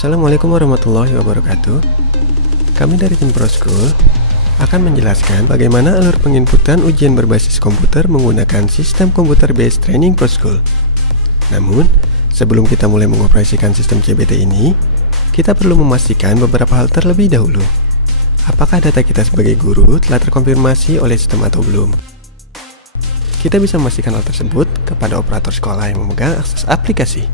Assalamualaikum warahmatullahi wabarakatuh. Kami dari tim ProSchool akan menjelaskan bagaimana alur penginputan ujian berbasis komputer menggunakan sistem komputer-based training ProSchool. Namun, sebelum kita mulai mengoperasikan sistem CBT ini, kita perlu memastikan beberapa hal terlebih dahulu. Apakah data kita sebagai guru telah terkonfirmasi oleh sistem atau belum? Kita bisa memastikan hal tersebut kepada operator sekolah yang memegang akses aplikasi.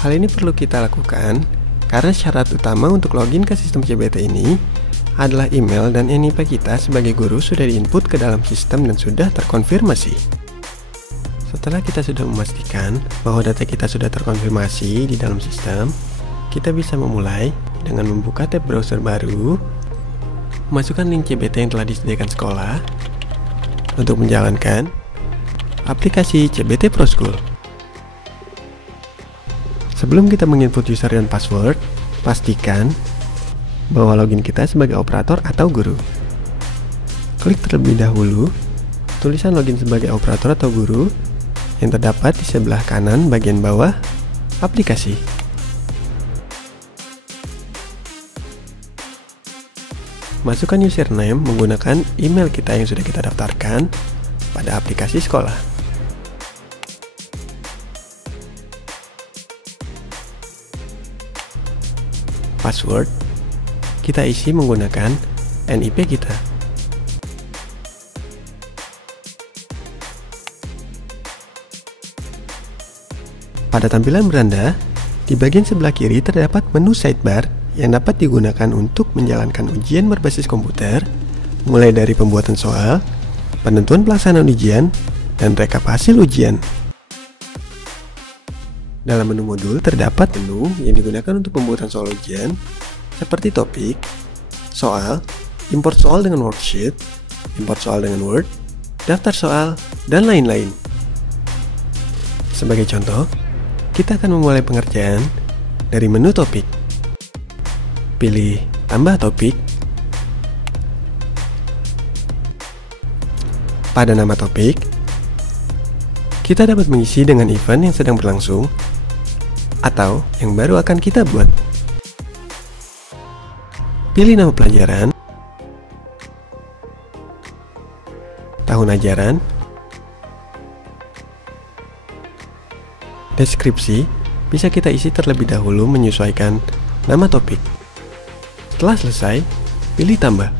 Hal ini perlu kita lakukan karena syarat utama untuk login ke sistem CBT ini adalah email dan NIP kita sebagai guru sudah diinput ke dalam sistem dan sudah terkonfirmasi. Setelah kita sudah memastikan bahwa data kita sudah terkonfirmasi di dalam sistem, kita bisa memulai dengan membuka tab browser baru, masukkan link CBT yang telah disediakan sekolah untuk menjalankan aplikasi CBT ProSchool. Sebelum kita menginput user dan password, pastikan bahwa login kita sebagai operator atau guru. Klik terlebih dahulu tulisan login sebagai operator atau guru yang terdapat di sebelah kanan bagian bawah aplikasi. Masukkan username menggunakan email kita yang sudah kita daftarkan pada aplikasi sekolah. Password kita isi menggunakan NIP kita. Pada tampilan beranda, di bagian sebelah kiri terdapat menu sidebar yang dapat digunakan untuk menjalankan ujian berbasis komputer, mulai dari pembuatan soal, penentuan pelaksanaan ujian, dan rekap hasil ujian. Dalam menu modul terdapat menu yang digunakan untuk pembuatan soal ujian seperti topik, soal, import soal dengan worksheet, import soal dengan Word, daftar soal, dan lain-lain. Sebagai contoh, kita akan memulai pengerjaan dari menu topik. Pilih tambah topik. Pada nama topik, kita dapat mengisi dengan event yang sedang berlangsung atau yang baru akan kita buat. Pilih nama pelajaran, tahun ajaran, deskripsi bisa kita isi terlebih dahulu menyesuaikan nama topik. Setelah selesai, pilih tambah.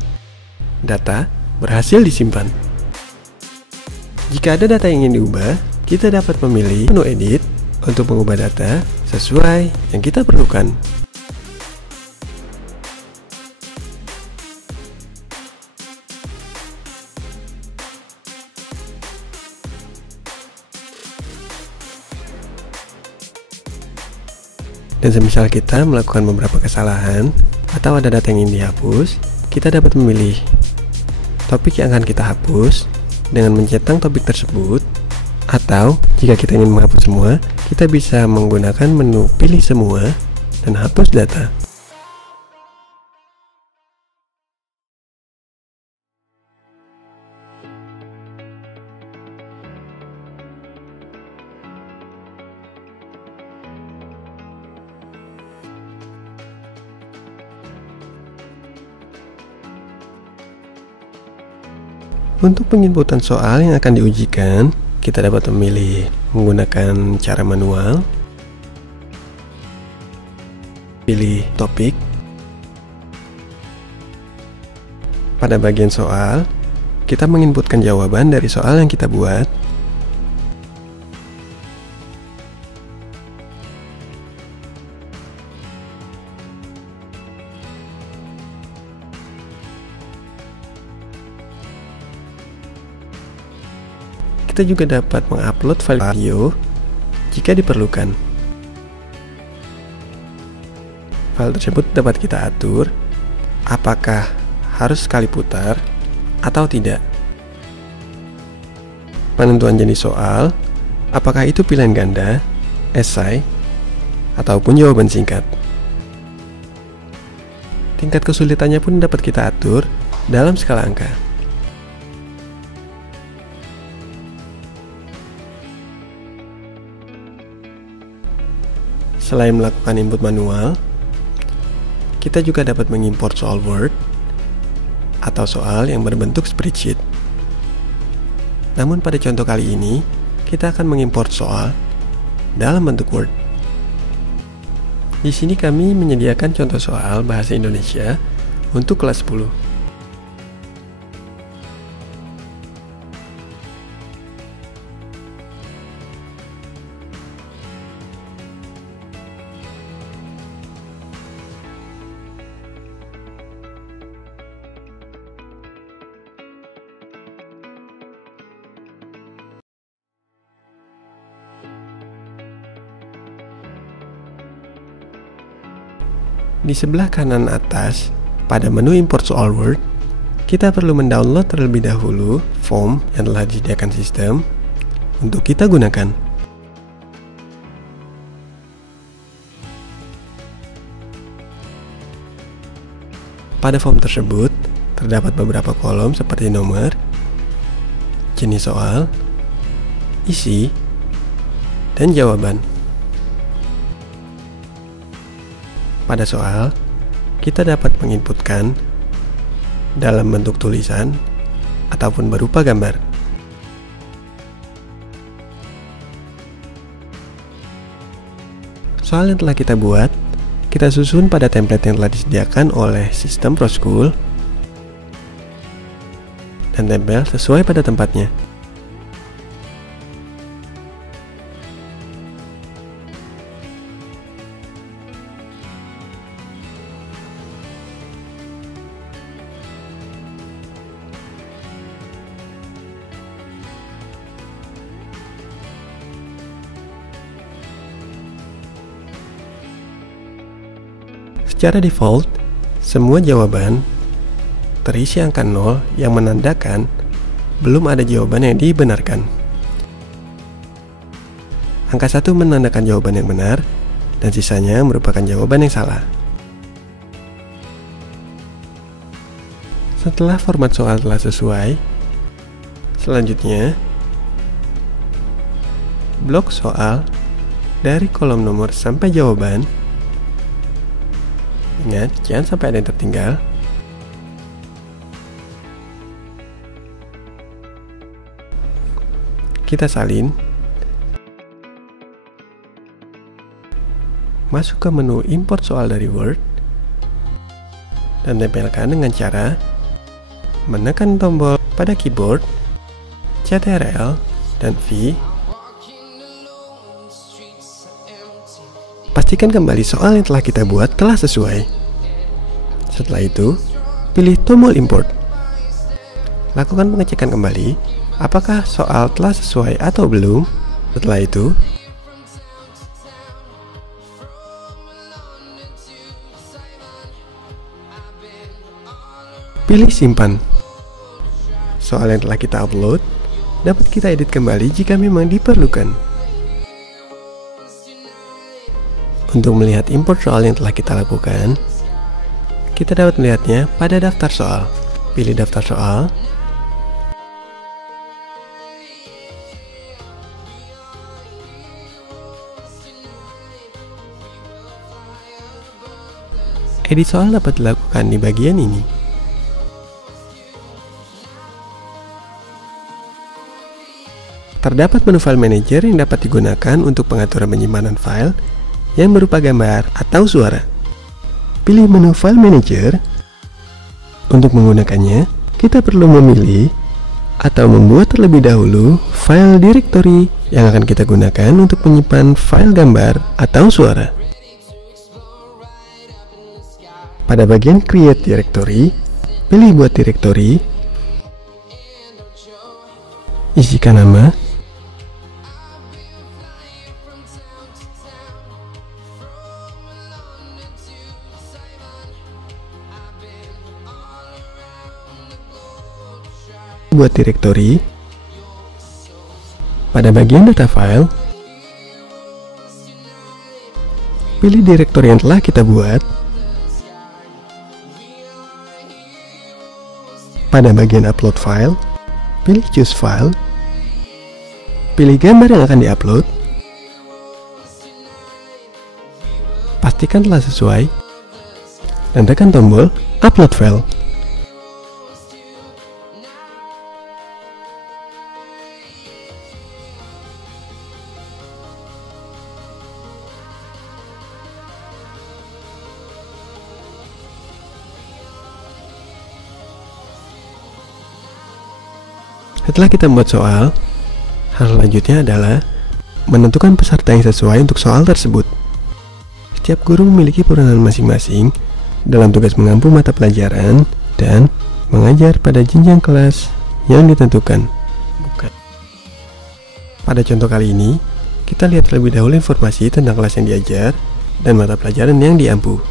Data berhasil disimpan. Jika ada data yang ingin diubah, kita dapat memilih menu edit untuk mengubah data sesuai yang kita perlukan. Dan semisal kita melakukan beberapa kesalahan atau ada data yang ingin dihapus, kita dapat memilih topik yang akan kita hapus dengan mencentang topik tersebut, atau jika kita ingin menghapus semua, kita bisa menggunakan menu pilih semua dan hapus data. Untuk penginputan soal yang akan diujikan, kita dapat memilih menggunakan cara manual, pilih topik. Pada bagian soal, kita menginputkan jawaban dari soal yang kita buat. Kita juga dapat mengupload file video jika diperlukan. File tersebut dapat kita atur apakah harus sekali putar atau tidak. Penentuan jenis soal, apakah itu pilihan ganda, esai, ataupun jawaban singkat. Tingkat kesulitannya pun dapat kita atur dalam skala angka. Selain melakukan input manual, Kita juga dapat mengimport soal Word atau soal yang berbentuk spreadsheet. Namun pada contoh kali ini, kita akan mengimport soal dalam bentuk Word. Di sini kami menyediakan contoh soal bahasa Indonesia untuk kelas 10. Di sebelah kanan atas, pada menu import soal Word, kita perlu mendownload terlebih dahulu form yang telah disediakan sistem untuk kita gunakan. Pada form tersebut, terdapat beberapa kolom seperti nomor, jenis soal, isi, dan jawaban. Pada soal, kita dapat menginputkan dalam bentuk tulisan ataupun berupa gambar. Soal yang telah kita buat, kita susun pada template yang telah disediakan oleh sistem ProSchool dan tempel sesuai pada tempatnya. Secara default, semua jawaban terisi angka 0 yang menandakan belum ada jawaban yang dibenarkan. Angka 1 menandakan jawaban yang benar, dan sisanya merupakan jawaban yang salah. Setelah format soal telah sesuai, selanjutnya blok soal dari kolom nomor sampai jawaban. Ingat, jangan sampai ada yang tertinggal. Kita salin. Masuk ke menu import soal dari Word dan tempelkan dengan cara menekan tombol pada keyboard Ctrl dan V. Pastikan kembali soal yang telah kita buat telah sesuai. Setelah itu, pilih tombol import. Lakukan pengecekan kembali apakah soal telah sesuai atau belum. Setelah itu, pilih simpan. Soal yang telah kita upload dapat kita edit kembali jika memang diperlukan. Untuk melihat import soal yang telah kita lakukan, kita dapat melihatnya pada daftar soal. Pilih daftar soal. Edit soal dapat dilakukan di bagian ini. Terdapat menu file manager yang dapat digunakan untuk pengaturan penyimpanan file yang berupa gambar atau suara. Pilih menu File Manager. Untuk menggunakannya, kita perlu memilih atau membuat terlebih dahulu file directory yang akan kita gunakan untuk menyimpan file gambar atau suara. Pada bagian Create Directory, pilih Buat Directory, isikan nama, buat directory. Pada bagian data file, pilih directory yang telah kita buat. Pada bagian upload file, pilih choose file. Pilih gambar yang akan diupload. Pastikan telah sesuai. dan tekan tombol Upload File. Setelah kita membuat soal, hal selanjutnya adalah menentukan peserta yang sesuai untuk soal tersebut. Setiap guru memiliki peranan masing-masing dalam tugas mengampu mata pelajaran dan mengajar pada jenjang kelas yang ditentukan. Pada contoh kali ini, kita lihat terlebih dahulu informasi tentang kelas yang diajar dan mata pelajaran yang diampu.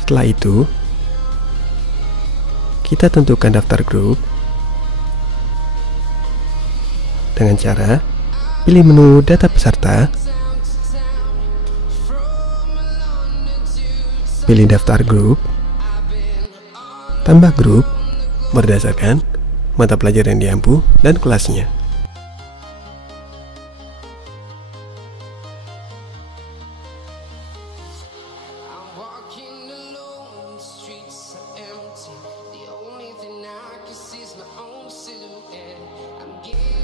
Setelah itu, kita tentukan daftar grup dengan cara pilih menu data peserta, pilih daftar grup, tambah grup berdasarkan mata pelajaran yang diampu dan kelasnya.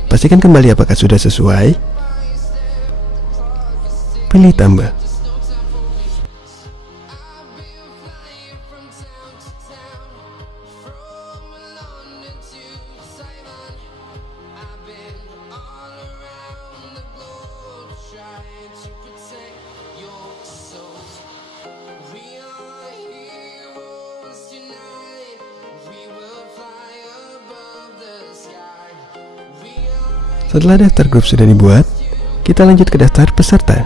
Pastikan kembali apakah sudah sesuai. Pilih tambah. Setelah daftar grup sudah dibuat, kita lanjut ke daftar peserta.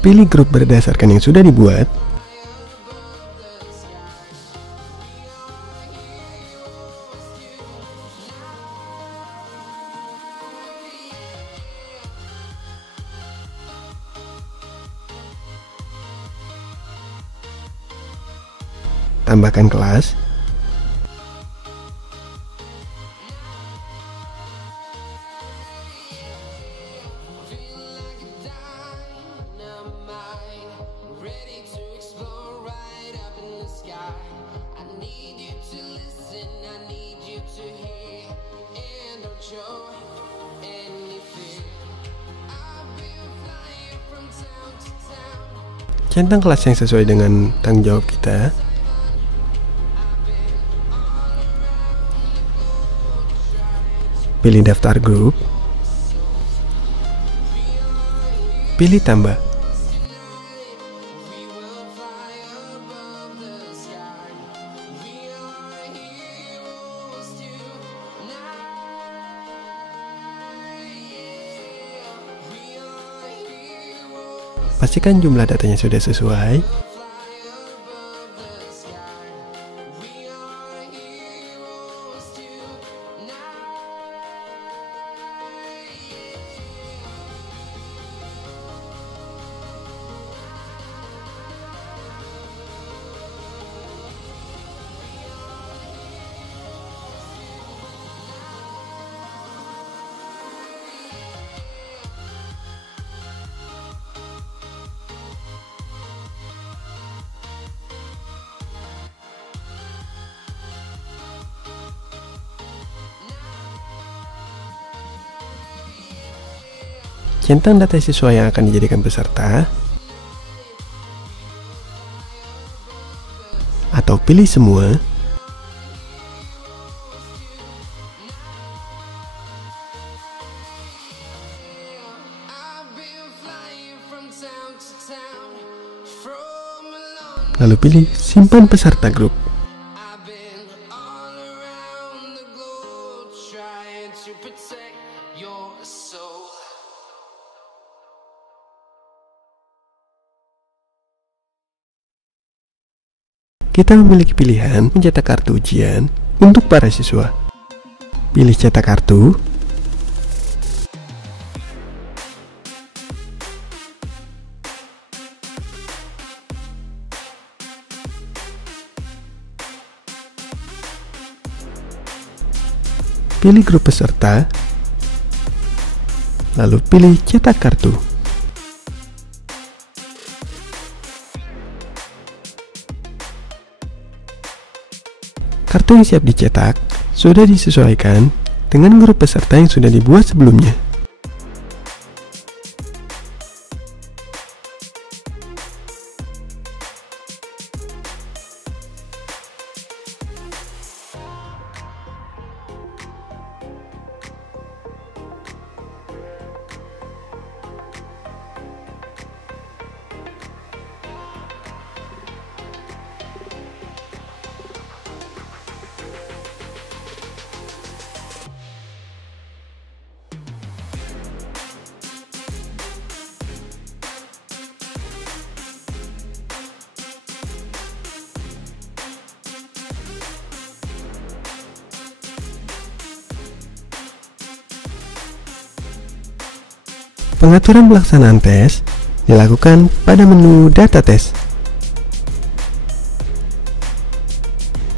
Pilih grup berdasarkan yang sudah dibuat. Tambahkan kelas. Centang kelas yang sesuai dengan tanggung jawab kita. Pilih daftar grup. Pilih tambah. Pastikan jumlah datanya sudah sesuai. Centang data siswa yang akan dijadikan peserta, atau pilih semua. Lalu pilih simpan peserta grup. Kita memiliki pilihan mencetak kartu ujian untuk para siswa. Pilih cetak kartu. Pilih grup peserta. Lalu pilih cetak kartu. Kartu yang siap dicetak sudah disesuaikan dengan grup peserta yang sudah dibuat sebelumnya. Pengaturan pelaksanaan tes dilakukan pada menu Data Tes.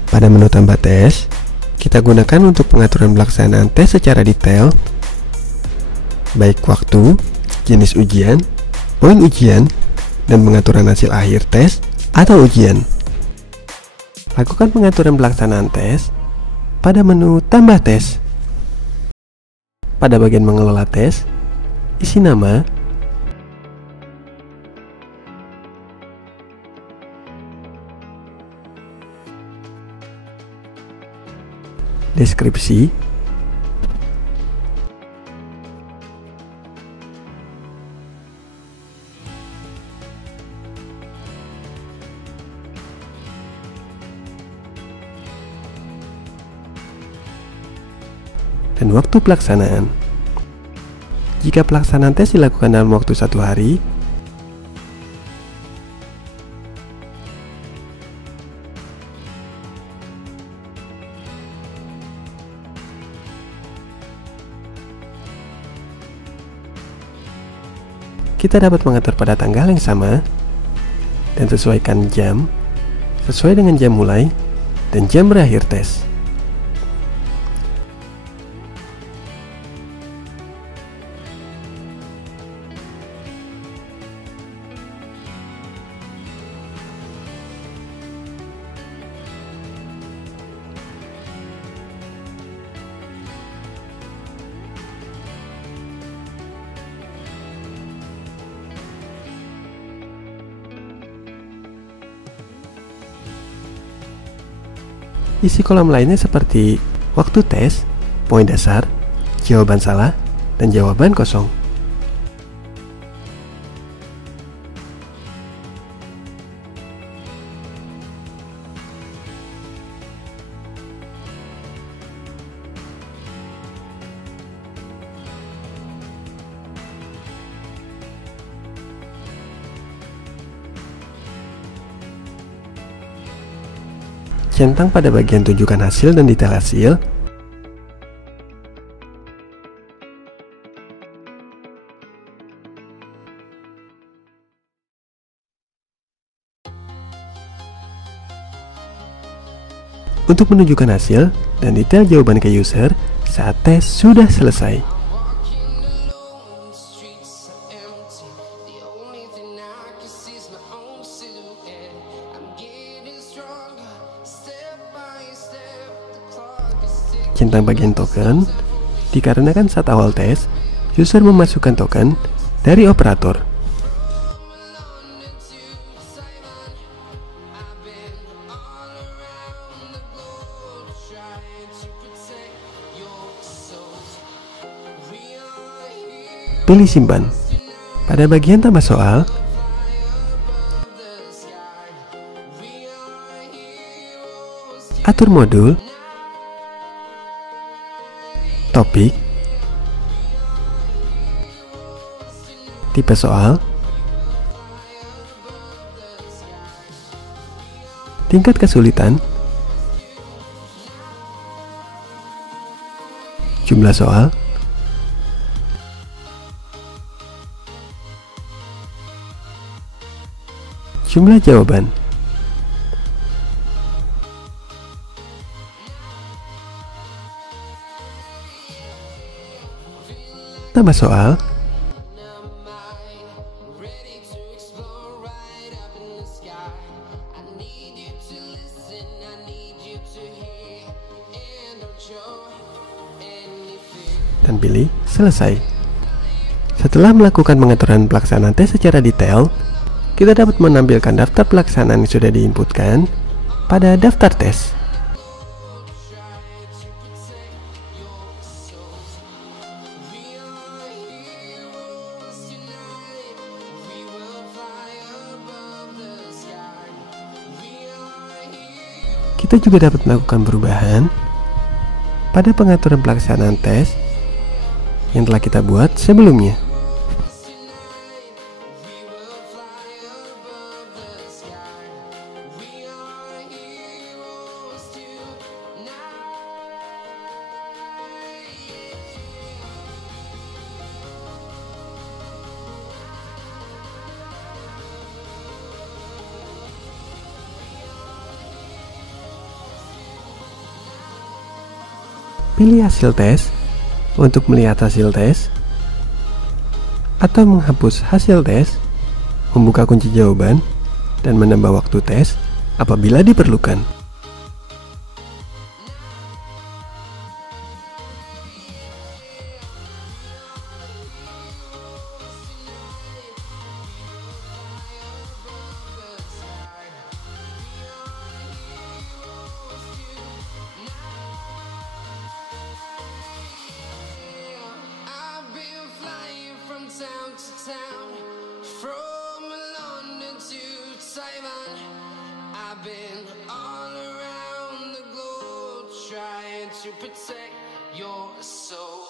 Pada menu Tambah Tes, kita gunakan untuk pengaturan pelaksanaan tes secara detail, baik waktu, jenis ujian, poin ujian, dan pengaturan hasil akhir tes atau ujian. Lakukan pengaturan pelaksanaan tes pada menu Tambah Tes. Pada bagian mengelola tes, isi nama, deskripsi, dan waktu pelaksanaan. Jika pelaksanaan tes dilakukan dalam waktu 1 hari, kita dapat mengatur pada tanggal yang sama dan sesuaikan jam sesuai dengan jam mulai dan jam berakhir tes. Isi kolom lainnya seperti waktu tes, poin dasar, jawaban salah, dan jawaban kosong. Centang pada bagian tunjukkan hasil dan detail hasil. Untuk menunjukkan hasil dan detail jawaban ke user saat tes sudah selesai. Centang bagian token, dikarenakan saat awal tes, user memasukkan token dari operator. Pilih simpan. Pada bagian tambah soal, atur modul, topik, tipe soal, tingkat kesulitan, jumlah soal, jumlah jawaban. Tambah soal, dan pilih selesai. Setelah melakukan pengaturan pelaksanaan tes secara detail, kita dapat menampilkan daftar pelaksanaan yang sudah diinputkan pada daftar tes. Kita juga dapat melakukan perubahan pada pengaturan pelaksanaan tes yang telah kita buat sebelumnya. Pilih hasil tes untuk melihat hasil tes, atau menghapus hasil tes, membuka kunci jawaban, dan menambah waktu tes apabila diperlukan. From London to Taiwan, I've been all around the globe trying to protect your soul.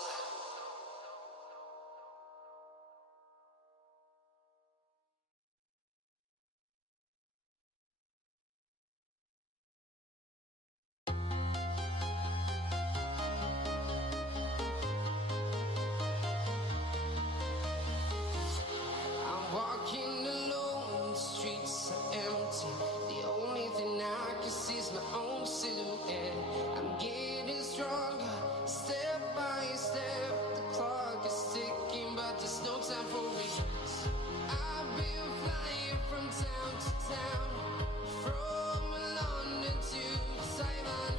Walking alone, the streets are empty. The only thing I can see is my own silhouette. I'm getting stronger, step by step. The clock is ticking, but there's no time for me. I've been flying from town to town, from London to Taiwan.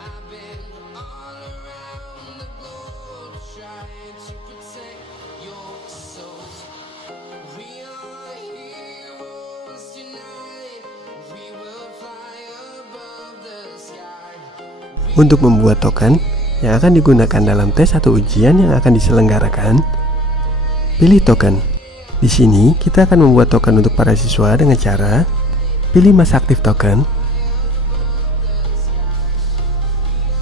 I've been all around the globe trying to protect your soul. We are heroes tonight. We will fly above the sky. Untuk membuat token yang akan digunakan dalam tes atau ujian yang akan diselenggarakan, pilih token. Di sini kita akan membuat token untuk para siswa dengan cara pilih masa aktif token,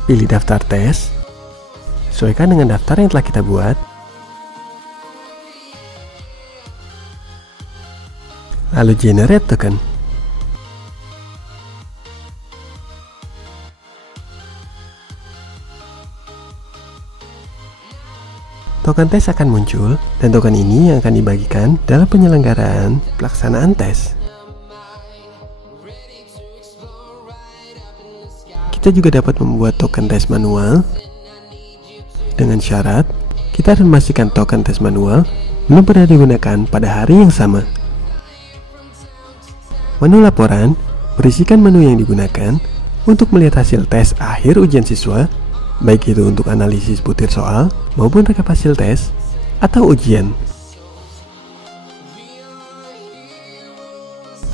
pilih daftar tes, sesuaikan dengan daftar yang telah kita buat, lalu generate token. Token tes akan muncul, dan token ini yang akan dibagikan dalam penyelenggaraan pelaksanaan tes. Kita juga dapat membuat token tes manual dengan syarat kita harus memastikan token tes manual belum pernah digunakan pada hari yang sama. Menu laporan berisikan menu yang digunakan untuk melihat hasil tes akhir ujian siswa, baik itu untuk analisis butir soal maupun rekap hasil tes atau ujian.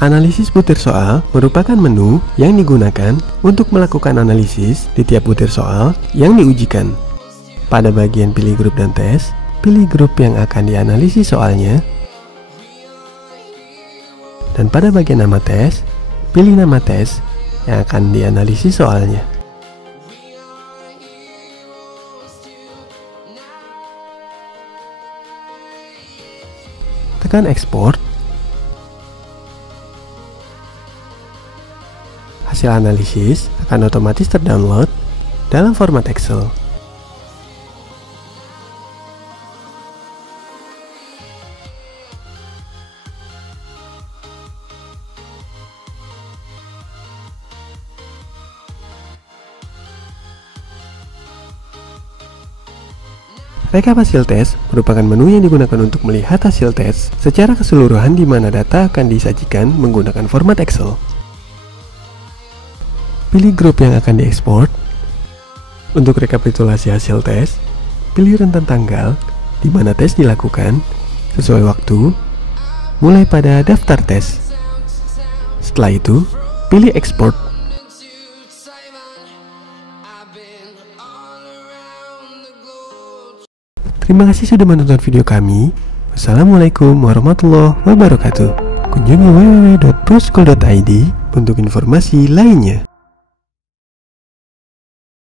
Analisis butir soal merupakan menu yang digunakan untuk melakukan analisis di tiap butir soal yang diujikan. Pada bagian pilih grup dan tes, pilih grup yang akan dianalisis soalnya. Dan pada bagian nama tes, pilih nama tes yang akan dianalisis soalnya. Tekan ekspor. Hasil analisis akan otomatis terdownload dalam format Excel. Rekap hasil tes merupakan menu yang digunakan untuk melihat hasil tes secara keseluruhan di mana data akan disajikan menggunakan format Excel. Pilih grup yang akan diekspor, Untuk rekapitulasi hasil tes, pilih rentan tanggal di mana tes dilakukan sesuai waktu, mulai pada daftar tes. Setelah itu, pilih export. Terima kasih sudah menonton video kami. Wassalamualaikum warahmatullahi wabarakatuh. Kunjungi www.proschool.id untuk informasi lainnya.